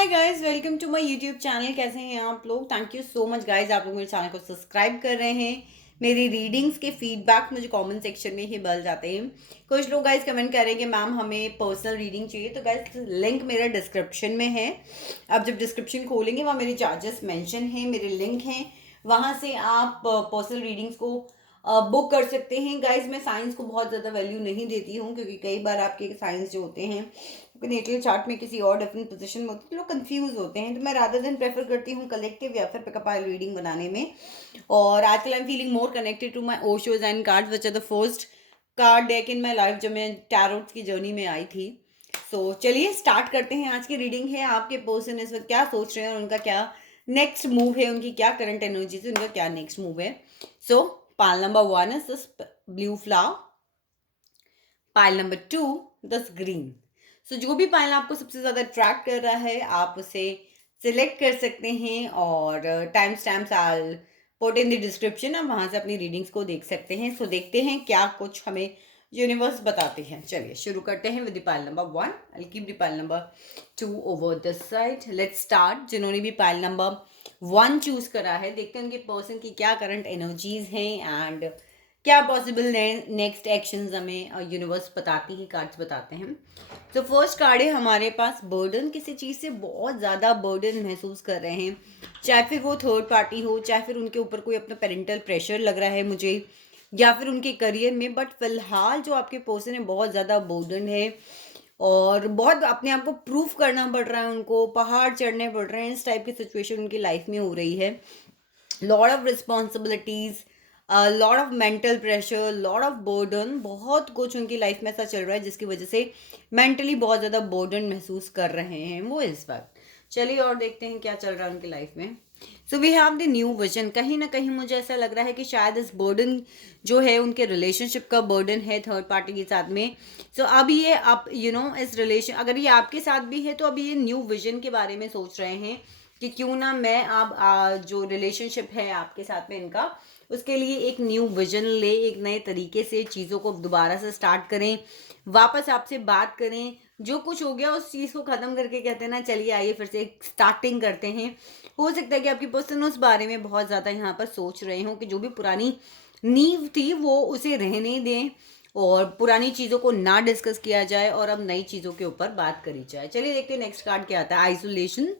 Hi guys, welcome to my YouTube channel. कैसे हैं आप लोग? Thank you so much guys, आप लोग मेरे चैनल को सब्सक्राइब कर रहे हैं। मेरी रीडिंग्स के फीडबैक मुझे कमेंट सेक्शन में ही मिल जाते हैं। कुछ लोग गाइस कमेंट कर रहे हैं कि मैम हमें पर्सनल रीडिंग चाहिए, तो गाइस लिंक मेरा डिस्क्रिप्शन में है। आप जब डिस्क्रिप्शन खोलेंगे वहाँ मेरे चार्जेस मेंशन हैं, मेरे लिंक हैं, वहाँ से आप पर्सनल रीडिंग्स को बुक कर सकते हैं। गाइज मैं साइंस को बहुत ज़्यादा वैल्यू नहीं देती हूँ, क्योंकि कई बार आपके साइंस जो होते हैं नेटल चार्ट में किसी और डिफरेंट पोजीशन में होते हैं तो लोग कंफ्यूज होते हैं। तो मैं रादर देन प्रेफर करती हूँ कलेक्टिव या फिर पिकअप आई रीडिंग बनाने में। और आजकल I am feeling more connected to my Osho's and cards which are the first card deck in my life जब मैं टैरोट की जर्नी में आई थी। सो चलिए स्टार्ट करते हैं। आज की रीडिंग है आपके पर्सन इस वक्त क्या सोच रहे हैं और उनका क्या नेक्स्ट मूव है, उनकी क्या करंट एनर्जी है, उनका क्या नेक्स्ट मूव है। So pile number 1 is this blue flower, pile number 2 this green. So जो भी पाइल आपको सबसे ज़्यादा अट्रैक्ट कर रहा है आप उसे सिलेक्ट कर सकते हैं, और time stamps I put in the description, आप वहाँ से अपनी रीडिंग्स को देख सकते हैं। सो देखते हैं क्या कुछ हमें यूनिवर्स बताते हैं। चलिए शुरू करते हैं with the pile number 1। I keep the pile number 2 over this side. Let's start. जिन्होंने भी पाइल नंबर 1 चूज करा है, देखते हैं उनके पर्सन की क्या करंट एनर्जीज हैं एंड क्या पॉसिबल नेक्स्ट एक्शंस हमें यूनिवर्स बताती है, कार्ड्स बताते हैं। तो फर्स्ट कार्ड है हमारे पास बर्डन। किसी चीज़ से बहुत ज़्यादा बर्डन महसूस कर रहे हैं, चाहे फिर वो थर्ड पार्टी हो, चाहे फिर उनके ऊपर कोई अपना पेरेंटल प्रेशर लग रहा है मुझे, या फिर उनके करियर में। बट फिलहाल जो आपके पर्सन है बहुत ज़्यादा बर्डन है और बहुत अपने आप को प्रूफ करना पड़ रहा है उनको, पहाड़ चढ़ने पड़ रहे हैं। इस टाइप की सिचुएशन उनकी लाइफ में हो रही है। Lot of responsibilities, lot of mental pressure, lot of burden, बहुत कुछ उनकी लाइफ में ऐसा चल रहा है जिसकी वजह से मेंटली बहुत ज़्यादा बर्डन महसूस कर रहे हैं वो इस वक्त। चलिए और देखते हैं क्या चल रहा है उनकी लाइफ में। So we have the new vision. कहीं ना कहीं मुझे ऐसा लग रहा है कि शायद इस बर्डन जो है उनके रिलेशनशिप का बर्डन है थर्ड पार्टी के साथ में। सो अब ये आप इस रिलेशन, अगर ये आपके साथ भी है तो अभी ये न्यू विजन के बारे में सोच रहे हैं कि क्यों ना मैं अब जो रिलेशनशिप है आपके साथ में इनका, उसके लिए एक न्यू विजन ले, एक नए तरीके से चीज़ों को दोबारा से स्टार्ट करें, वापस आपसे बात करें। जो कुछ हो गया उस चीज़ को ख़त्म करके कहते हैं ना, चलिए आइए फिर से स्टार्टिंग करते हैं। हो सकता है कि आपकी पर्सन उस बारे में बहुत ज़्यादा यहाँ पर सोच रहे हों कि जो भी पुरानी नींव थी वो उसे रहने दें और पुरानी चीज़ों को ना डिस्कस किया जाए और अब नई चीज़ों के ऊपर बात करी जाए। चलिए देखते हैं नेक्स्ट कार्ड क्या आता है। आइसोलेशन।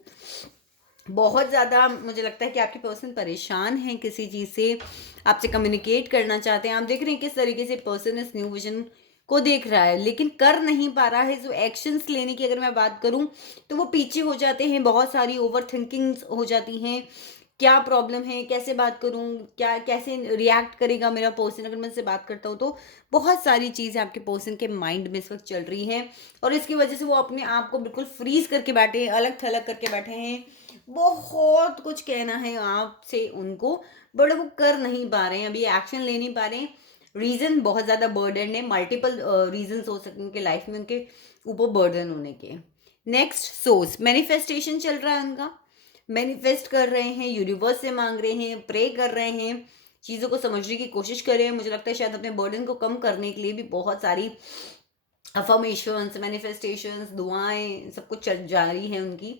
बहुत ज़्यादा मुझे लगता है कि आपके पर्सन परेशान हैं किसी चीज़ से, आपसे कम्युनिकेट करना चाहते हैं। आप देख रहे हैं किस तरीके से पर्सन इस न्यू विजन को देख रहा है लेकिन कर नहीं पा रहा है। जो एक्शंस लेने की अगर मैं बात करूं तो वो पीछे हो जाते हैं, बहुत सारी ओवर थिंकिंग्स हो जाती हैं। क्या प्रॉब्लम है, कैसे बात करूं, क्या कैसे रिएक्ट करेगा मेरा पर्सन अगर मैं उससे बात करता हूं, तो बहुत सारी चीज़ें आपके पर्सन के माइंड में इस वक्त चल रही हैं और इसकी वजह से वो अपने आप को बिल्कुल फ्रीज करके बैठे हैं, अलग थलग करके बैठे हैं। बहुत कुछ कहना है आपसे उनको, बट वो कर नहीं पा रहे हैं, अभी एक्शन ले नहीं पा रहे हैं। रीजन बहुत ज़्यादा बर्डन है, मल्टीपल रीजन हो सकते हैं उनके लाइफ में उनके ऊपर बर्डन होने के। नेक्स्ट सोर्स मैनिफेस्टेशन चल रहा है उनका। मैनिफेस्ट कर रहे हैं, यूनिवर्स से मांग रहे हैं, प्रे कर रहे हैं, चीज़ों को समझने की कोशिश कर रहे हैं। मुझे लगता है शायद अपने बर्डन को कम करने के लिए भी बहुत सारी अफर्मेशंस, मैनिफेस्टेशंस, दुआएं, सब कुछ चल जारी है उनकी।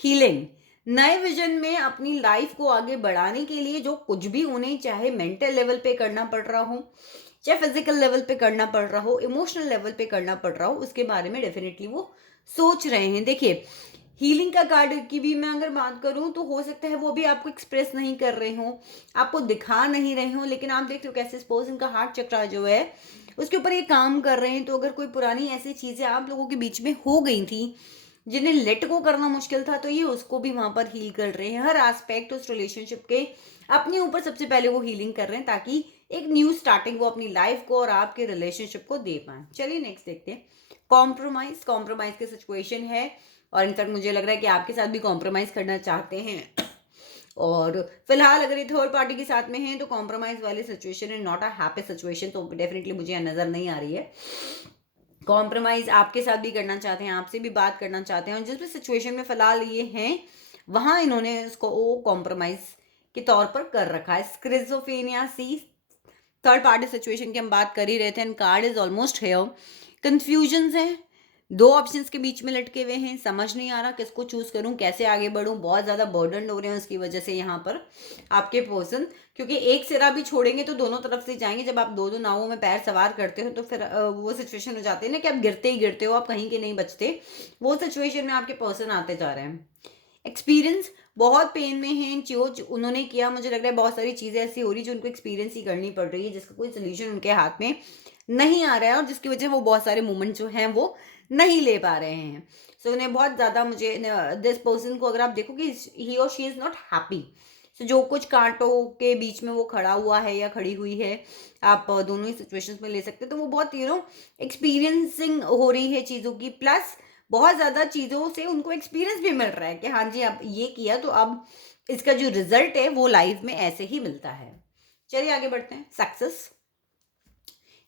हीलिंग। नए विजन में अपनी लाइफ को आगे बढ़ाने के लिए जो कुछ भी उन्हें चाहे मेंटल लेवल पे करना पड़ रहा हो, चाहे फिजिकल लेवल पे करना पड़ रहा हो, इमोशनल लेवल पे करना पड़ रहा हो, उसके बारे में डेफिनेटली वो सोच रहे हैं। देखिए हीलिंग का कार्ड की भी मैं अगर बात करूं तो हो सकता है वो भी आपको एक्सप्रेस नहीं कर रहे हो, आपको दिखा नहीं रहे हो, लेकिन आप देख रहे हो कैसे सपोज इनका हार्ट चक्र जो है उसके ऊपर ये काम कर रहे हैं। तो अगर कोई पुरानी ऐसी चीजें आप लोगों के बीच में हो गई थी जिन्हें लेट को करना मुश्किल था, तो ये उसको भी वहां पर हील कर रहे हैं। हर एस्पेक्ट उस रिलेशनशिप के अपने ऊपर सबसे पहले वो हीलिंग कर रहे हैं ताकि एक न्यू स्टार्टिंग वो अपनी लाइफ को और आपके रिलेशनशिप को दे पाए। चलिए नेक्स्ट देखते हैं। कॉम्प्रोमाइज। कॉम्प्रोमाइज की सिचुएशन है और इनफैक्ट मुझे लग रहा है कि आपके साथ भी कॉम्प्रोमाइज करना चाहते हैं और फिलहाल अगर ये थर्ड पार्टी के साथ में है तो कॉम्प्रोमाइज वाली सिचुएशन है, नॉट अ हैप्पी सिचुएशन, तो डेफिनेटली मुझे नजर नहीं आ रही है। कॉम्प्रोमाइज आपके साथ भी करना चाहते हैं, आपसे भी बात करना चाहते हैं, और जिस भी सिचुएशन में फिलहाल ये हैं वहां इन्होंने उसको वो कॉम्प्रोमाइज के तौर पर कर रखा है। स्क्रिजोफेनिया सी थर्ड पार्टी सिचुएशन की हम बात कर ही रहे थे and card is almost here. Confusion है, दो ऑप्शंस के बीच में लटके हुए हैं, समझ नहीं आ रहा किसको चूज करूं, कैसे आगे बढ़ूं, बहुत ज्यादा बर्डन हो रहे हैं उसकी वजह से यहाँ पर आपके पर्सन, क्योंकि एक सिरा भी छोड़ेंगे तो दोनों तरफ से जाएंगे। जब आप दो दो नावों में पैर सवार करते हो तो फिर वो सिचुएशन हो जाती है ना कि आप गिरते ही गिरते हो, आप कहीं के नहीं बचते। वो सिचुएशन में आपके पर्सन आते जा रहे हैं। एक्सपीरियंस, बहुत पेन में हैं जो उन्होंने किया, मुझे लग रहा है बहुत सारी चीज़ें ऐसी हो रही जो उनको एक्सपीरियंस ही करनी पड़ रही है, जिसका कोई सोल्यूशन उनके हाथ में नहीं आ रहा है और जिसकी वजह से वो बहुत सारे मोमेंट जो हैं वो नहीं ले पा रहे हैं। सो उन्हें बहुत ज़्यादा, मुझे दिस पर्सन को अगर आप देखो कि ही और शी इज़ नॉट हैप्पी। सो जो कुछ कांटों के बीच में वो खड़ा हुआ है या खड़ी हुई है, आप दोनों ही सिचुएशंस में ले सकते हैं, तो वो बहुत एक्सपीरियंसिंग हो रही है चीज़ों की, प्लस बहुत ज़्यादा चीज़ों से उनको एक्सपीरियंस भी मिल रहा है कि हाँ जी अब ये किया तो अब इसका जो रिजल्ट है वो लाइफ में ऐसे ही मिलता है। चलिए आगे बढ़ते हैं। सक्सेस,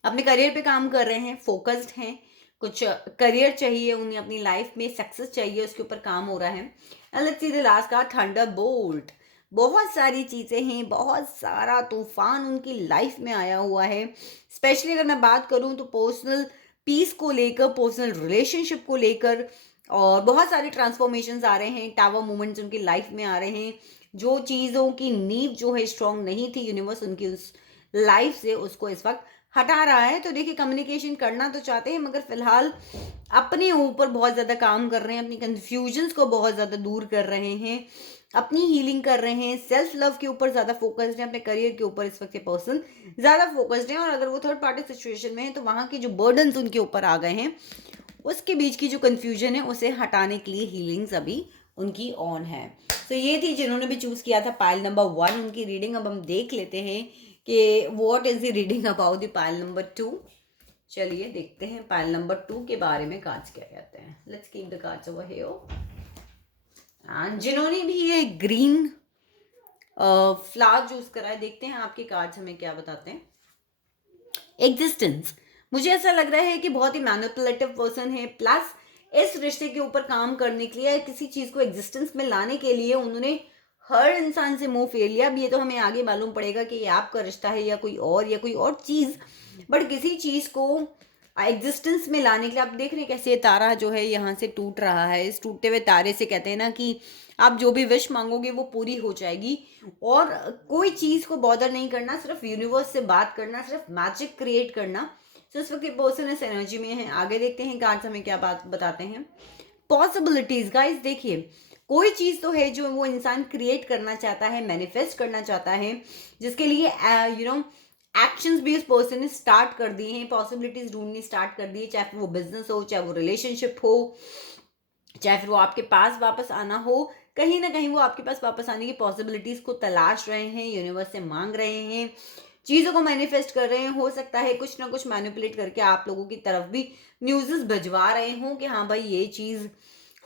अपने करियर पे काम कर रहे हैं, फोकस्ड हैं, कुछ करियर चाहिए उन्हें अपनी लाइफ में, सक्सेस चाहिए, उसके ऊपर काम हो रहा है। लेट्स सी द लास्ट का थंडरबोल्ट, बहुत सारी चीज़ें हैं, बहुत सारा तूफान उनकी लाइफ में आया हुआ है। स्पेशली अगर मैं बात करूं तो पर्सनल पीस को लेकर, पर्सनल रिलेशनशिप को लेकर, और बहुत सारे ट्रांसफॉर्मेशंस आ रहे हैं, टावर मूवमेंट्स उनकी लाइफ में आ रहे हैं। जो चीज़ों की नींव जो है स्ट्रांग नहीं थी, यूनिवर्स उनकी उस लाइफ से उसको इस वक्त हटा रहा है। तो देखिए कम्युनिकेशन करना तो चाहते हैं मगर फिलहाल अपने ऊपर बहुत ज़्यादा काम कर रहे हैं, अपनी कन्फ्यूजन्स को बहुत ज़्यादा दूर कर रहे हैं, अपनी हीलिंग कर रहे हैं, सेल्फ लव के ऊपर ज़्यादा फोकस्ड है, अपने करियर के ऊपर इस वक्त ये पर्सन ज़्यादा फोकस्ड है। और अगर वो थर्ड पार्टी सिचुएशन में है तो वहाँ के जो बर्डन्स उनके ऊपर आ गए हैं, उसके बीच की जो कन्फ्यूजन है उसे हटाने के लिए हीलिंग्स अभी उनकी ऑन है। तो ये थी जिन्होंने भी चूज़ किया था पाइल नंबर 1 उनकी रीडिंग। अब हम देख लेते हैं कि what is the reading about the pile number 2। चलिए देखते हैं पाइल नंबर 2 के बारे में कार्ड्स क्या कहते हैं। Let's keep the cards over here. And जिन्होंने भी ये ग्रीन फ्लावर चूज करा है, देखते हैं आपके कार्ड्स हमें क्या बताते हैं। एग्जिस्टेंस, मुझे ऐसा लग रहा है कि बहुत ही मैनिपुलेटिव पर्सन है, प्लस इस रिश्ते के ऊपर काम करने के लिए, किसी चीज को एग्जिस्टेंस में लाने के लिए उन्होंने हर इंसान से मुंह फेर लिया। अब ये तो हमें आगे मालूम पड़ेगा कि ये आपका रिश्ता है या कोई और चीज, बट किसी चीज को एग्जिस्टेंस में लाने के लिए आप देख रहे हैं कैसे तारा जो है यहाँ से टूट रहा है। इस टूटते हुए तारे से कहते हैं ना कि आप जो भी विश मांगोगे वो पूरी हो जाएगी, और कोई चीज को बॉदर नहीं करना, सिर्फ यूनिवर्स से बात करना, सिर्फ मैजिक क्रिएट करना। तो इस वक्त पर्सन इस एनर्जी में है। आगे देखते हैं कार्ड्स हमें क्या बात बताते हैं। पॉसिबिलिटीज गाइस, देखिए कोई चीज तो है जो वो इंसान क्रिएट करना चाहता है, मैनिफेस्ट करना चाहता है, जिसके लिए एक्शंस भी उस पर्सन ने स्टार्ट कर दिए हैं, पॉसिबिलिटीज ढूंढनी स्टार्ट कर दी है, चाहे वो बिजनेस हो, चाहे वो रिलेशनशिप हो, चाहे फिर वो आपके पास वापस आना हो। कहीं ना कहीं वो आपके पास वापस आने की पॉसिबिलिटीज को तलाश रहे हैं, यूनिवर्स से मांग रहे हैं, चीज़ों को मैनिफेस्ट कर रहे हैं। हो सकता है कुछ ना कुछ मैनिपुलेट करके आप लोगों की तरफ भी न्यूज़ भिजवा रहे हों कि हाँ भाई ये चीज़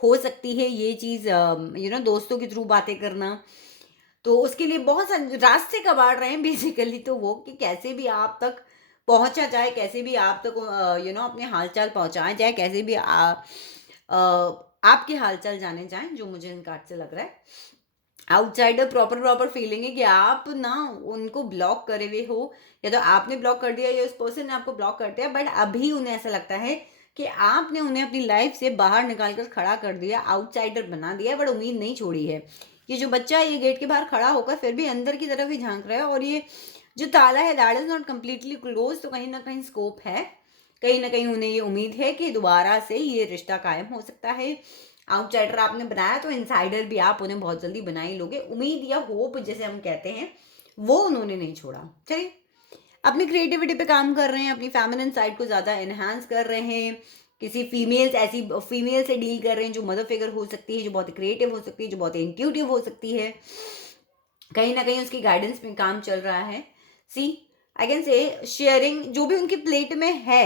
हो सकती है, ये चीज़ दोस्तों के थ्रू बातें करना। तो उसके लिए बहुत सारे रास्ते कबाड़ रहे हैं बेसिकली, तो वो कि कैसे भी आप तक पहुंचा जाए, कैसे भी आप तक अपने हालचाल पहुंचाए जाए, कैसे भी आपके हालचाल जाने जाएं, जो मुझे इन कार्ड से लग रहा है। आउटसाइडर प्रॉपर फीलिंग है कि आप ना उनको ब्लॉक करे हुए हो, या तो आपने ब्लॉक कर दिया या उस पर्सन ने आपको ब्लॉक कर दिया, बट अभी उन्हें ऐसा लगता है कि आपने उन्हें अपनी लाइफ से बाहर निकाल कर खड़ा कर दिया, आउटसाइडर बना दिया, बट उम्मीद नहीं छोड़ी है। ये जो बच्चा है ये गेट के बाहर खड़ा होकर फिर भी अंदर की तरफ ही झांक रहा है, और ये जो ताला है that is not completely close. तो कहीं ना कहीं स्कोप है, कहीं ना कहीं उन्हें ये उम्मीद है कि दोबारा से ये रिश्ता कायम हो सकता है। आउटसाइडर आपने बनाया तो इनसाइडर भी आप उन्हें बहुत जल्दी बना ही लोगे। उम्मीद या होप जिसे हम कहते हैं वो उन्होंने नहीं छोड़ा। चलिए अपनी क्रिएटिविटी पे काम कर रहे हैं, अपनी फेमिनिन साइड को ज़्यादा एनहांस कर रहे हैं, किसी ऐसी फीमेल से डील कर रहे हैं जो मदर फिगर हो सकती है, जो बहुत क्रिएटिव हो सकती है, जो बहुत इंट्यूटिव हो सकती है, कहीं ना कहीं उसकी गाइडेंस में काम चल रहा है। सी आई कैन से शेयरिंग जो भी उनकी प्लेट में है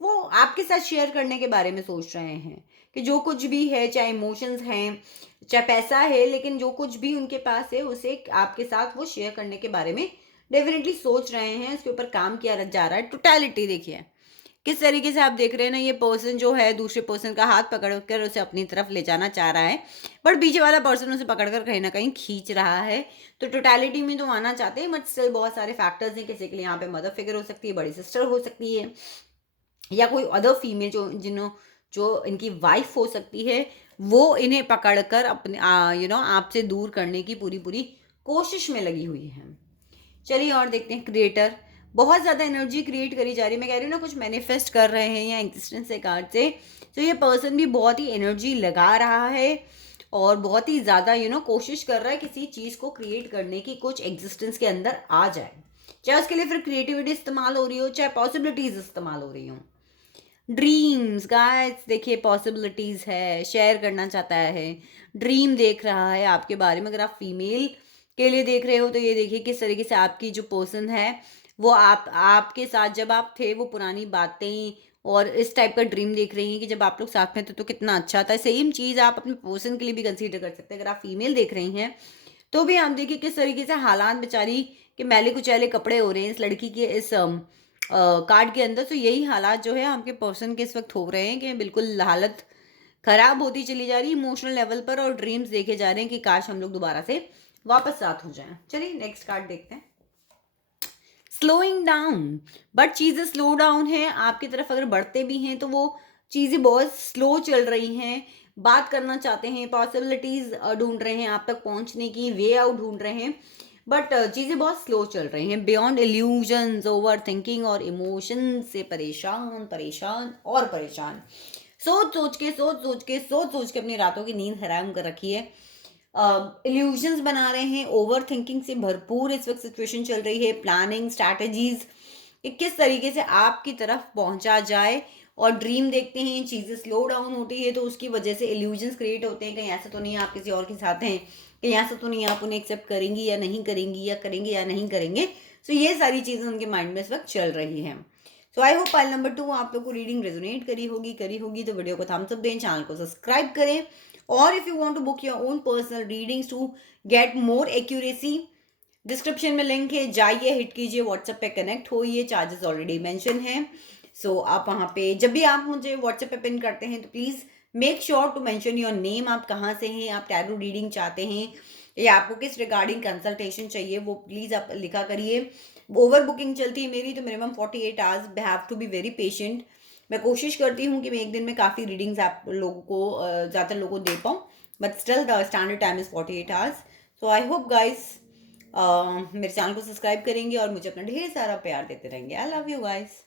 वो आपके साथ शेयर करने के बारे में सोच रहे हैं, कि जो कुछ भी है, चाहे इमोशंस हैं, चाहे पैसा है, लेकिन जो कुछ भी उनके पास है उसे आपके साथ वो शेयर करने के बारे में डेफिनेटली सोच रहे हैं, इसके ऊपर काम किया जा रहा है। टोटलिटी देखिए किस तरीके से आप देख रहे हैं ना, ये पर्सन जो है दूसरे पर्सन का हाथ पकड़कर उसे अपनी तरफ ले जाना चाह रहा है, बट पीछे वाला पर्सन उसे पकड़कर कहीं ना कहीं खींच रहा है। तो टोटलिटी में तो आना चाहते हैं, बट स्टिल बहुत सारे फैक्टर्स हैं। किसी के लिए यहाँ पे मदर फिगर हो सकती है, बड़ी सिस्टर हो सकती है, या कोई अदर फीमेल जो जो इनकी वाइफ हो सकती है, वो इन्हें पकड़कर अपने आपसे दूर करने की पूरी पूरी कोशिश में लगी हुई है। चलिए और देखते हैं क्रिएटर। बहुत ज़्यादा एनर्जी क्रिएट करी जा रही है। मैं कह रही हूँ ना, कुछ मैनिफेस्ट कर रहे हैं या एग्जिस्टेंस से कार्ड से, तो ये पर्सन भी बहुत ही एनर्जी लगा रहा है और बहुत ही ज़्यादा कोशिश कर रहा है किसी चीज़ को क्रिएट करने की, कुछ एग्जिस्टेंस के अंदर आ जाए, चाहे उसके लिए फिर क्रिएटिविटी इस्तेमाल हो रही हो, चाहे पॉसिबिलिटीज इस्तेमाल हो रही हो। ड्रीम्स गाइस, देखिए पॉसिबिलिटीज है, शेयर करना चाहता है, ड्रीम देख रहा है आपके बारे में। अगर आप फीमेल के लिए देख रहे हो तो ये देखिए किस तरीके से आपकी जो पर्सन है वो आपके साथ जब आप थे, वो पुरानी बातें और इस टाइप का ड्रीम देख रही हैं कि जब आप लोग साथ में थे तो कितना अच्छा था। सेम चीज़ आप अपने पर्सन के लिए भी कंसीडर कर सकते हैं। अगर आप फीमेल देख रही हैं तो भी आप देखिए किस तरीके से हालात बेचारी के मैले कुचैले कपड़े हो रहे हैं इस लड़की के इस कार्ड के अंदर। तो यही हालात जो है आपके पर्सन के इस वक्त हो रहे हैं कि बिल्कुल हालत खराब होती चली जा रही है इमोशनल लेवल पर, और ड्रीम्स देखे जा रहे हैं कि काश हम लोग दोबारा से वापस साथ हो जाएं। चलिए नेक्स्ट कार्ड देखते हैं। स्लोइंग डाउन, बट चीज़ें स्लो डाउन है आपकी तरफ। अगर बढ़ते भी हैं तो वो चीज़ें बहुत स्लो चल रही हैं। बात करना चाहते हैं, पॉसिबिलिटीज ढूंढ रहे हैं आप तक पहुंचने की, वे आउट ढूंढ रहे हैं, बट चीज़ें बहुत स्लो चल रही हैं। बियॉन्ड इल्यूजन्स, ओवर थिंकिंग और इमोशन से परेशान परेशान और परेशान। सोच सोच के अपनी रातों की नींद हराम कर रखी है। इल्यूजन्स बना रहे हैं, ओवर थिंकिंग से भरपूर इस वक्त सिचुएशन चल रही है। प्लानिंग स्ट्रैटेजीज कि किस तरीके से आपकी तरफ पहुंचा जाए, और ड्रीम देखते हैं, चीज़ें स्लो डाउन होती है तो उसकी वजह से इल्यूजन्स क्रिएट होते हैं। कहीं ऐसा तो नहीं आप किसी और के साथ हैं, कहीं ऐसा तो नहीं आप उन्हें एक्सेप्ट करेंगी या नहीं करेंगी, या करेंगे या नहीं करेंगे। सो ये सारी चीज़ें उनके माइंड में इस वक्त चल रही हैं। सो आई होप पाइल नंबर 2 आप लोग को रीडिंग रेजोनेट करी होगी तो वीडियो को थम्स अप दें, चैनल को सब्सक्राइब करें। और if you want to book your own personal readings to get more accuracy, description में लिंक है, जाइए हिट कीजिए, व्हाट्सएप पे कनेक्ट होइए, चार्जेस ऑलरेडी मेंशन हैं। सो आप वहाँ पे जब भी आप मुझे व्हाट्सएप पे पिन करते हैं तो please make sure to mention your name, आप कहाँ से हैं, आप टैरो रीडिंग चाहते हैं या आपको किस रिगार्डिंग कंसल्टेशन चाहिए, वो प्लीज़ आप लिखा करिए। ओवर बुकिंग चलती है मेरी तो minimum 48 hours, we have to be very patient. मैं कोशिश करती हूँ कि मैं एक दिन में काफ़ी रीडिंग्स आप लोगों को, ज़्यादातर लोगों को दे पाऊँ, but still the standard time is 48 hours. So I hope guys मेरे चैनल को सब्सक्राइब करेंगे और मुझे अपना ढेर सारा प्यार देते रहेंगे। I love you guys.